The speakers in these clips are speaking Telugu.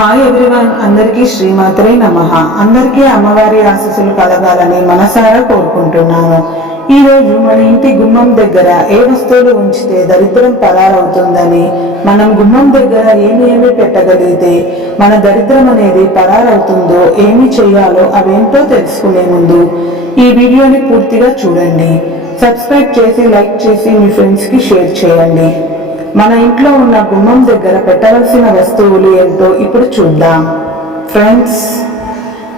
హాయ్ ఎవ్రీవన్, అందరికీ శ్రీమాత్రే నమః. అందరికీ అమ్మవారి ఆశీస్సులు కలగాలని మనసారా కోరుకుంటున్నాను. ఈరోజు మన ఇంటి గుమ్మం దగ్గర ఏ వస్తువులు ఉంచితే దరిద్రం పరారవుతుందని, మనం గుమ్మం దగ్గర ఏమి పెట్టగలిగితే మన దరిద్రం అనేది పరారవుతుందో, ఏమి చేయాలో అవేంటో తెలుసుకునే ముందు ఈ వీడియోని పూర్తిగా చూడండి. సబ్స్క్రైబ్ చేసి లైక్ చేసి మీ ఫ్రెండ్స్కి షేర్ చేయండి. మన ఇంట్లో ఉన్న గుమ్మం దగ్గర పెట్టవలసిన వస్తువులు ఏంటో ఇప్పుడు చూద్దాం. ఫ్రెండ్స్,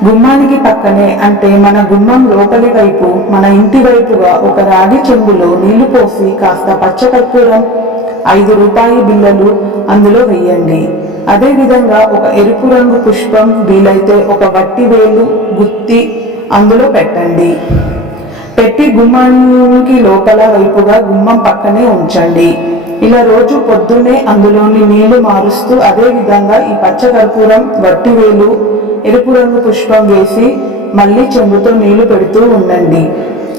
గుమ్మానికి పక్కనే అంటే మన గుమ్మం లోపలి వైపు, మన ఇంటి వైపుగా ఒక రాగి చెంబులో నీళ్లు పోసి కాస్త పచ్చకర్పూరం, 5 రూపాయి బిళ్ళలు అందులో వేయండి. అదేవిధంగా ఒక ఎరుపు రంగు పుష్పం, వీలైతే ఒక వట్టి వేలు గుత్తి అందులో పెట్టండి. పెట్టి గుమ్మానికి లోపల వైపుగా గుమ్మం పక్కనే ఉంచండి. ఇలా రోజు పొద్దున్నే అందులోని నీళ్లు మారుస్తూ, అదే విధంగా ఈ పచ్చకర్పూరం, వట్టివేలు, ఎరుపు రంగు పుష్పం వేసి మళ్ళీ చెంబుతో నీళ్లు పెడుతూ ఉండండి.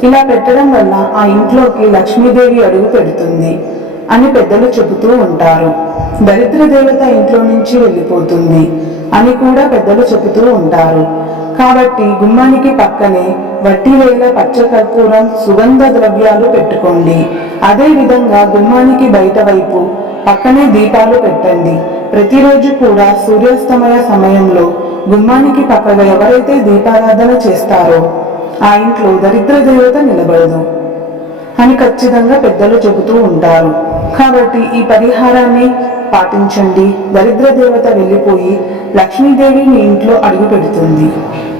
ఇలా పెట్టడం వల్ల ఆ ఇంట్లోకి లక్ష్మీదేవి అడుగు పెడుతుంది అని పెద్దలు చెబుతూ ఉంటారు. దరిద్ర దేవత ఇంట్లో నుంచి వెళ్ళిపోతుంది అని కూడా పెద్దలు చెబుతూ ఉంటారు. కాబట్టి గుమ్మానికి పక్కనే వట్టివేల, పచ్చకర్పూరం, సుగంధ ద్రవ్యాలు పెట్టుకోండి. అదే విధంగా గుమ్మానికి బయట వైపు పక్కనే దీపాలు పెట్టండి. ప్రతిరోజు కూడా సూర్యాస్తమయ సమయంలో గుమ్మానికి పక్కగా ఎవరైతే దీపారాధన చేస్తారో ఆ ఇంట్లో దరిద్ర దేవత నిలబడదు అని ఖచ్చితంగా పెద్దలు చెబుతూ ఉంటారు. కాబట్టి ఈ పరిహారాన్ని పాటించండి. దరిద్ర దేవత వెళ్ళిపోయి లక్ష్మీదేవి మీ ఇంట్లో అడుగు పెడుతుంది.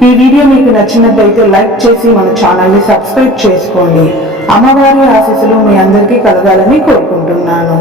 ఈ వీడియో మీకు నచ్చినట్లయితే లైక్ చేసి మన ఛానల్ని సబ్స్క్రైబ్ చేసుకోండి. అమ్మవారి ఆశీస్సులు మీ అందరికీ కలగాలని కోరుకుంటున్నాను.